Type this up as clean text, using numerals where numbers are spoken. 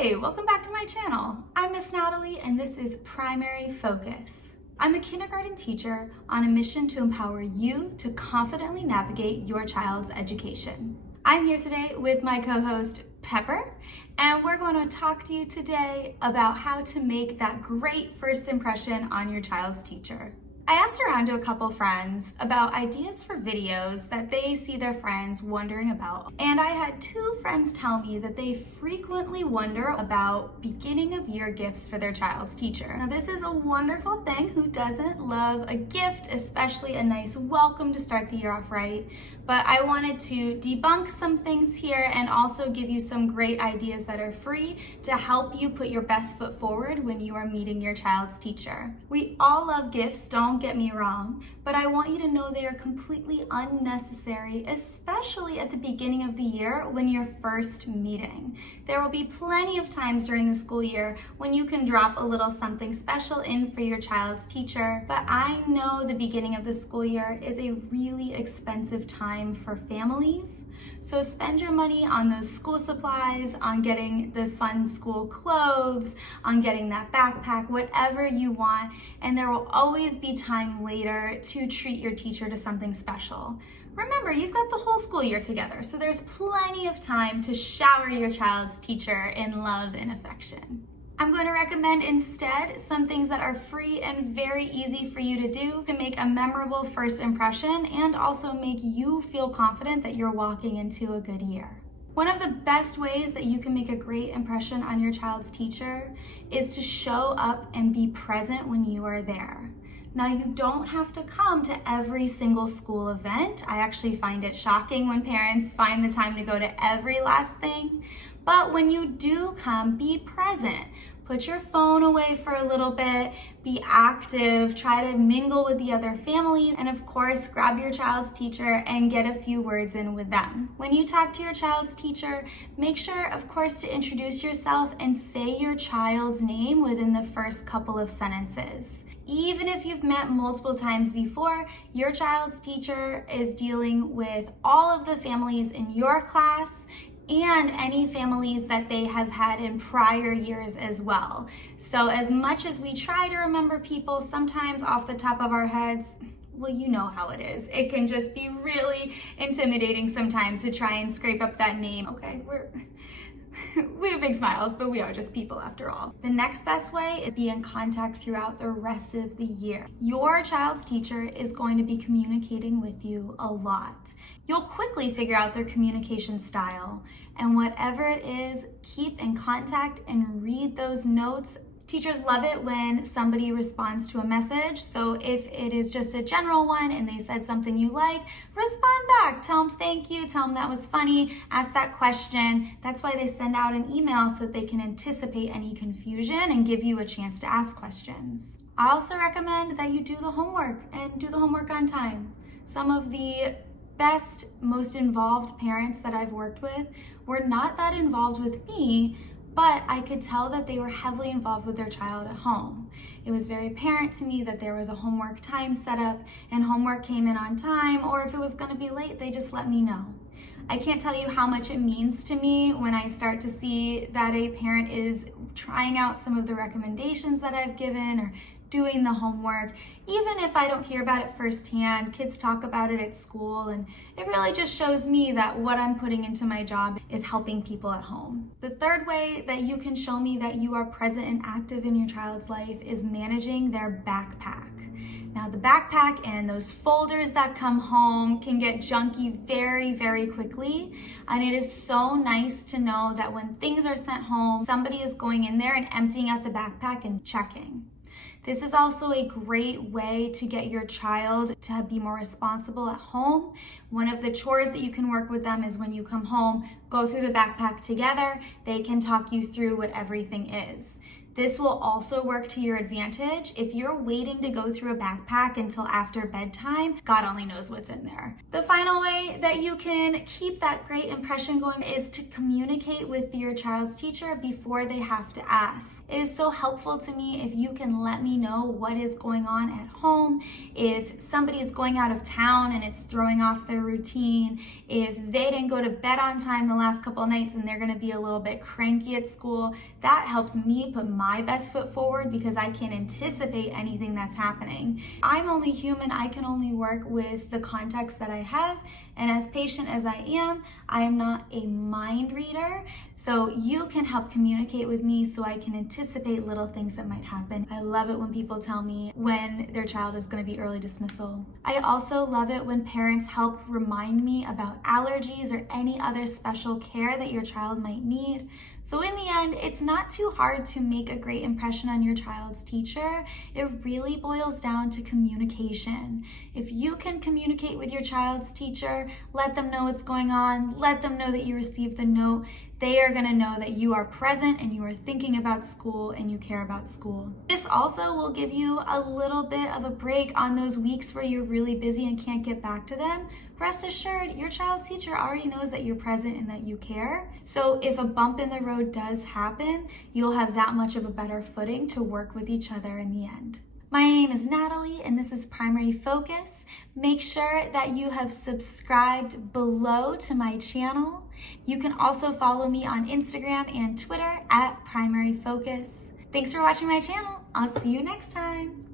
Hey, welcome back to my channel. I'm Miss Natalie and this is Primary Focus. I'm a kindergarten teacher on a mission to empower you to confidently navigate your child's education. I'm here today with my co-host Pepper, and we're going to talk to you today about how to make that great first impression on your child's teacher. I asked around to a couple friends about ideas for videos that they see their friends wondering about, and I had two friends tell me that they frequently wonder about beginning of year gifts for their child's teacher. Now this is a wonderful thing. Who doesn't love a gift, especially a nice welcome to start the year off right? But I wanted to debunk some things here and also give you some great ideas that are free to help you put your best foot forward when you are meeting your child's teacher. We all love gifts, don't get me wrong, but I want you to know they are completely unnecessary, especially at the beginning of the year when you're first meeting. There will be plenty of times during the school year when you can drop a little something special in for your child's teacher, but I know the beginning of the school year is a really expensive time for families. So spend your money on those school supplies, on getting the fun school clothes, on getting that backpack, whatever you want, and there will always be time later to treat your teacher to something special. Remember, you've got the whole school year together, so there's plenty of time to shower your child's teacher in love and affection. I'm going to recommend instead some things that are free and very easy for you to do to make a memorable first impression and also make you feel confident that you're walking into a good year. One of the best ways that you can make a great impression on your child's teacher is to show up and be present when you are there. Now, you don't have to come to every single school event. I actually find it shocking when parents find the time to go to every last thing. But when you do come, be present. Put your phone away for a little bit, be active, try to mingle with the other families, and of course, grab your child's teacher and get a few words in with them. When you talk to your child's teacher, make sure, of course, to introduce yourself and say your child's name within the first couple of sentences. Even if you've met multiple times before, your child's teacher is dealing with all of the families in your class and any families that they have had in prior years as well. So as much as we try to remember people, sometimes off the top of our heads, well, you know how it is. It can just be really intimidating sometimes to try and scrape up that name. Okay, we have big smiles, but we are just people after all. The next best way is be in contact throughout the rest of the year. Your child's teacher is going to be communicating with you a lot. You'll quickly figure out their communication style, and whatever it is, keep in contact and read those notes. Teachers love it when somebody responds to a message. So if it is just a general one and they said something you like, respond back. Tell them thank you. Tell them that was funny. Ask that question. That's why they send out an email so that they can anticipate any confusion and give you a chance to ask questions. I also recommend that you do the homework and do the homework on time. Some of the best, most involved parents that I've worked with were not that involved with me, but I could tell that they were heavily involved with their child at home. It was very apparent to me that there was a homework time set up and homework came in on time, or if it was going to be late, they just let me know. I can't tell you how much it means to me when I start to see that a parent is trying out some of the recommendations that I've given or doing the homework. Even if I don't hear about it firsthand, kids talk about it at school, and it really just shows me that what I'm putting into my job is helping people at home. The third way that you can show me that you are present and active in your child's life is managing their backpack. Now, the backpack and those folders that come home can get junky very, very quickly. And it is so nice to know that when things are sent home, somebody is going in there and emptying out the backpack and checking. This is also a great way to get your child to be more responsible at home. One of the chores that you can work with them is when you come home, go through the backpack together. They can talk you through what everything is. This will also work to your advantage. If you're waiting to go through a backpack until after bedtime, God only knows what's in there. The final way that you can keep that great impression going is to communicate with your child's teacher before they have to ask. It is so helpful to me if you can let me know what is going on at home, if somebody is going out of town and it's throwing off their routine, if they didn't go to bed on time the last couple of nights and they're going to be a little bit cranky at school. That helps me put my best foot forward because I can't anticipate anything that's happening. I'm only human. I can only work with the context that I have. And as patient as I am not a mind reader. So you can help communicate with me so I can anticipate little things that might happen. I love it when people tell me when their child is going to be early dismissal. I also love it when parents help remind me about allergies or any other special care that your child might need. So in the end, it's not too hard to make a great impression on your child's teacher. It really boils down to communication. If you can communicate with your child's teacher, let them know what's going on, let them know that you received the note, they are going to know that you are present and you are thinking about school and you care about school. This also will give you a little bit of a break on those weeks where you're really busy and can't get back to them. Rest assured, your child's teacher already knows that you're present and that you care. So if a bump in the road does happen, you'll have that much of a better footing to work with each other in the end. My name is Natalie, and this is Primary Focus. Make sure that you have subscribed below to my channel. You can also follow me on Instagram and Twitter at Primary Focus. Thanks for watching my channel. I'll see you next time.